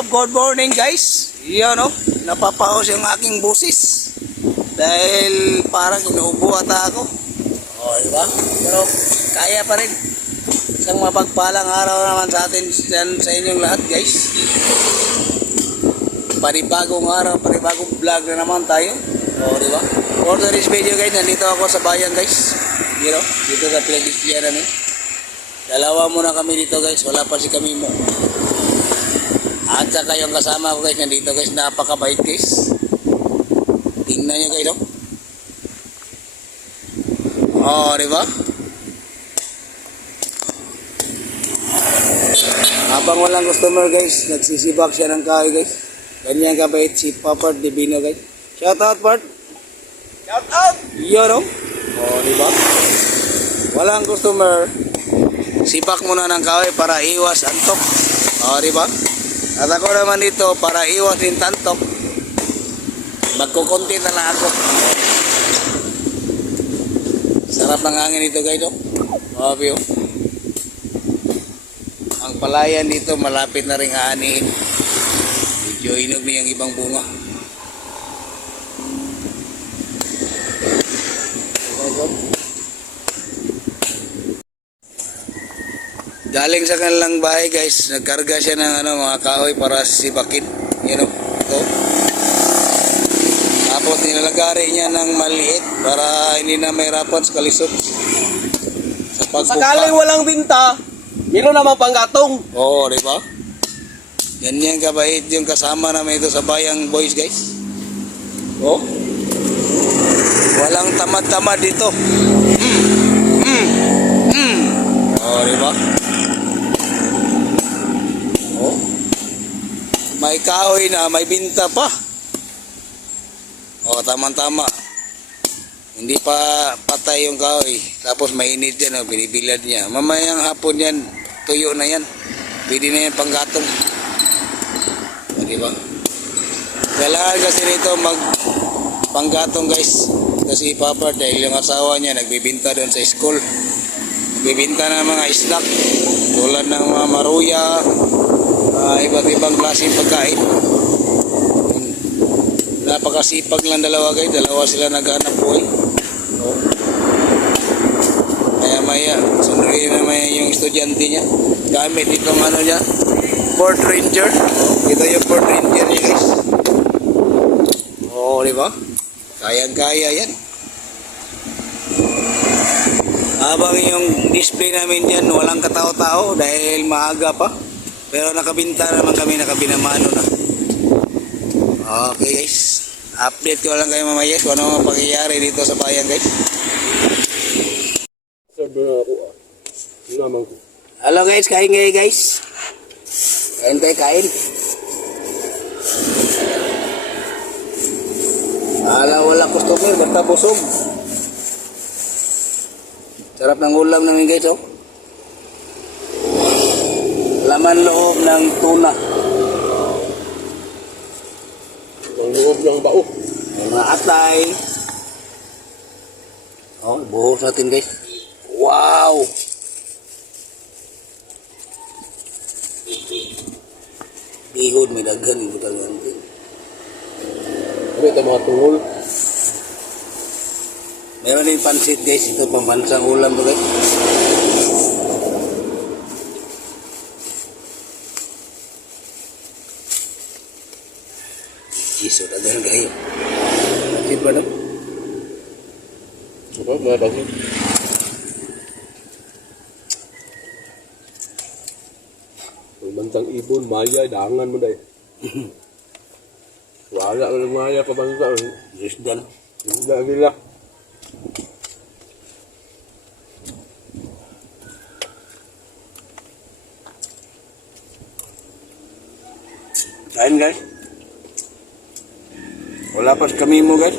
up? Good morning guys. Yan o, napapaos yung aking busis. Dahil parang inuubo ata ako. O, di ba? Pero kaya pa rin. Isang mapagpalang araw naman sa atin dyan sa inyong lahat guys. Panibagong araw, panibagong vlog na naman tayo. O, di ba? For today's video guys, nandito ako sa bayan guys. You know, dito sa pinag-display namin. Dalawa muna kami dito guys, wala pa si kami mo. At saka yung kasama ko guys, nandito guys, napakabait guys. Tingnan nyo guys, no? Oo, di ba? Habang walang customer guys, nagsisibak siya ng kahoy guys. Ganyan kabait si Papa Divino guys. Shout out, Part. Shout out! Yun, no? Oo, di ba? Walang customer. Sipak muna ng kahoy para iwas antok. Oo, di ba? At ako naman dito para iwas din tantok. Magkukunti na lang ako. Sarap ng hangin dito guys, no? Grabe, oh. Ang palayan dito malapit na rin aanihin. Medyo inog na yung ibang bunga. Galing sa kanilang bahay guys, nagkarga siya ng ano, mga kahoy para sibakin. You know, ito. Tapos nilalagari niya ng maliit para hindi na mahirapan sa kalisod. Sa pagbuka. Sakaling walang binta, meron naman panggatong. Oo, di ba? Ganyan kabait yung kasama namin ito sa bayang boys guys. Oh. Walang tamad-tamad dito. Mm. Mm. Mm. Oh, di ba? Oh. May kahoy na, may binta pa. Oh, tama-tama. Hindi pa patay yung kahoy. Tapos mainit yan, oh, binibilad niya. Mamayang hapon yan, tuyo na yan. Pwede na yan panggatong. O, di ba? Kailangan kasi nito mag panggatong guys. Kasi Papa dahil yung asawa niya nagbibinta doon sa school. Nagbibinta ng mga snack. Tulad ng mga maruya, ah, iba't ibang klaseng pagkain. Napakasipag lang dalawa guys. Dalawa sila naghanap buhay. Oh. Maya maya, sunduin na maya yung estudyante niya. Gamit itong ano niya, Ford Ranger. Oh, ito yung Ford Ranger niya guys. Oo, oh, di ba? Kayang-kaya yan. Habang yung display namin dyan, walang katao-tao dahil maaga pa. Pero nakabinta naman kami, nakabinamano na. Okay guys. Update ko lang kayo mamaya kung ano ang pangyayari dito sa bayan guys. Ah. Hello guys, kain ngayon guys. Kain tayo, kain. Ala, wala customer, basta busog. Sarap ng ulam namin guys, oh. Laman loob ng tuna. Ang loob ng bao. May mga atay. Oh, buhos natin guys. Wow! Bihod, may daghan, may butang yan. Kami ito mga tungol. Meron din pansit guys, ito pambansang ulam to guys. Iso na dahil kayo. Pansit ba no? Apa? Mga bakit? Ang bansang ibon, maya, dangan mo dahil. Wala ka ng maya ka bansa. Diyos dan. Hindi nila. Kain guys. Wala pa kami mo guys.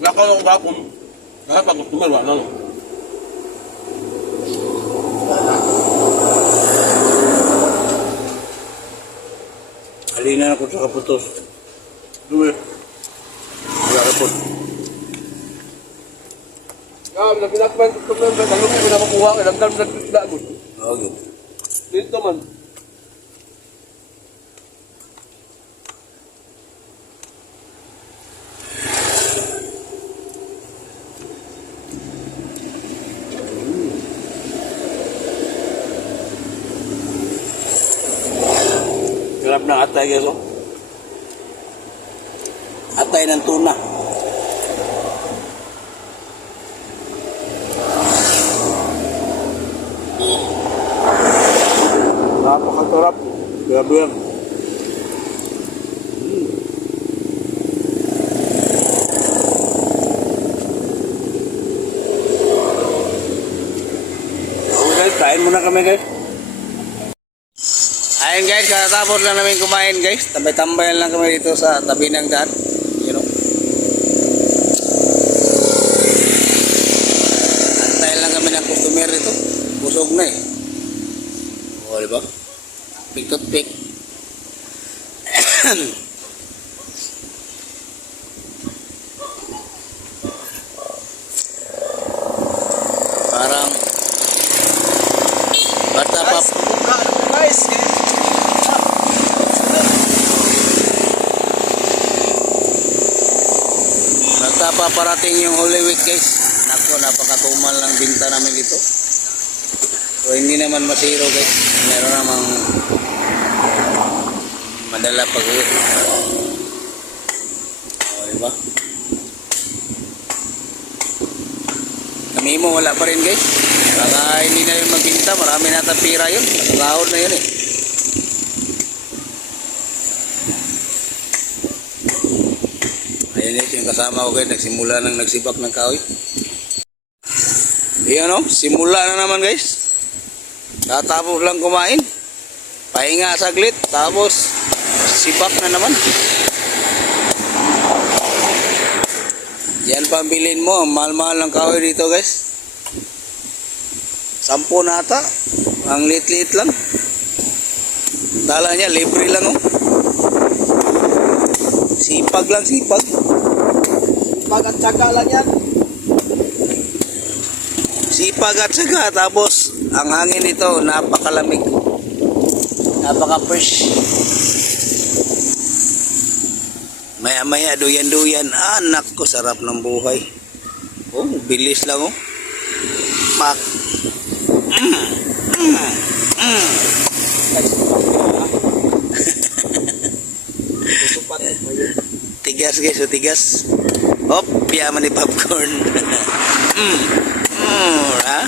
Lakalong bakong. Lahat pag tumalwa na lang. Ako sa kaputos. Duwe. Wala ka po. Ah, nagpinakman customer, talong ko na makuha, nagdam na tisda ko. Okay. Dito man. Sarap ng atay oh. Atay ng tuna. Napakasarap. Grabe yan. Okay guys, kain muna kami guys. Ayun guys, katapos lang namin kumain guys. Tambay-tambayan lang kami dito sa tabi ng daan. You know. Antayin lang kami ng customer dito. Busog na eh. O, di ba? Pick to pick. Parang bata pa Guys, Basta pa parating yung Holy Week guys. Nako, napakatumal lang binta namin dito. So hindi naman masiro guys. Meron namang madala pag uwi. O, diba? Kami mo wala pa rin guys. Baka hindi na yun magbinta. Marami nata pira yun. Nakahod na yun eh. Ayan guys, yung kasama ko guys, nagsimula nang nagsibak ng kahoy. Ayan o, simula na naman guys. Tatapos lang kumain. Pahinga saglit, tapos sibak na naman. Yan pambilin mo, mahal-mahal ng kahoy dito guys. Sampo na ata. Ang lit-lit lang. Dala niya, libre lang oh. Sipag lang, sipag. pag at saka lang yan. Sipag at saka tapos ang hangin nito napakalamig. Napaka-fresh. Maya-maya duyan-duyan. Anak ko sarap ng buhay. Oh, bilis lang oh. Mak. Mm. Mm. Tigas guys, oh, tigas. Hop, piyaman ni popcorn. mm. Mm, ha?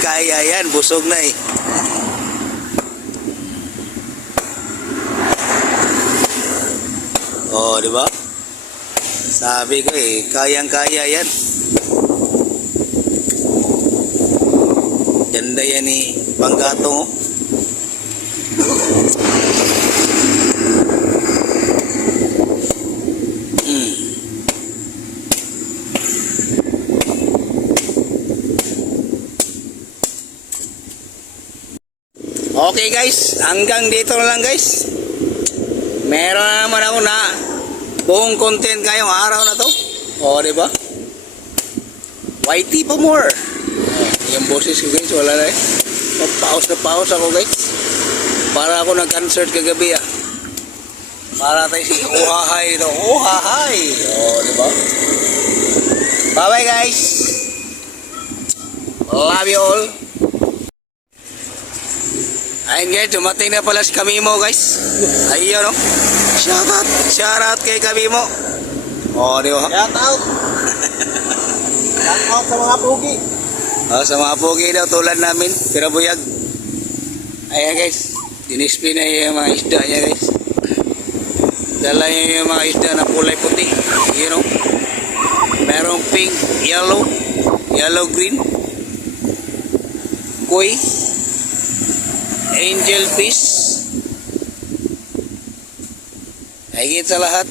Kaya yan, busog na eh. Oh, di ba? Sabi ko eh, kayang-kaya yan. Ganda yan ni Panggatong oh. Okay guys, hanggang dito na lang guys. Meron na naman ako na buong content ngayong araw na to. O, di ba? YT pa more. Oh, yung boses ko guys, wala na eh. Paus na paus ako guys. Para ako nag-concert kagabi ah. Para tayo si Ohahay dito. Ohahay! O, di ba? Bye-bye guys! Love you all! Ayun guys, dumating na pala si Kamimo guys. Ayun no. Shout out, shout out kay Kamimo. Oh, di ba? Shout out. Shout out sa mga pugi. Oh, sa mga pogi daw tulad namin, pero buyag. Ayan guys, dinisplay na yung mga isda niya guys. Dala niya yung mga isda na kulay puti. You know? Merong pink, yellow, yellow green, koi, angel fish. Sa lahat,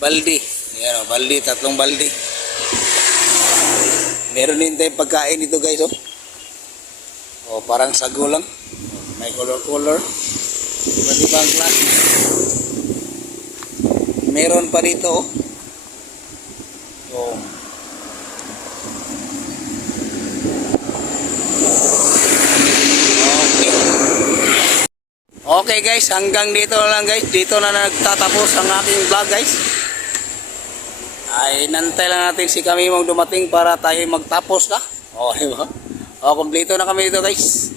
baldi. Yan o, baldi, tatlong baldi. Meron din tayong pagkain dito guys oh. O parang sago lang. May color-color. Iba't ibang klase. Meron pa dito oh. Oh. Okay. Okay guys, hanggang dito na lang guys. Dito na nagtatapos ang aking vlog guys. Ay, nantay lang natin si kami mong dumating para tayo magtapos na. O, di ba? O, kompleto na kami dito guys.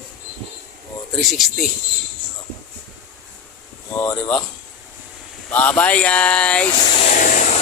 O, 360. O, di ba? Bye-bye guys!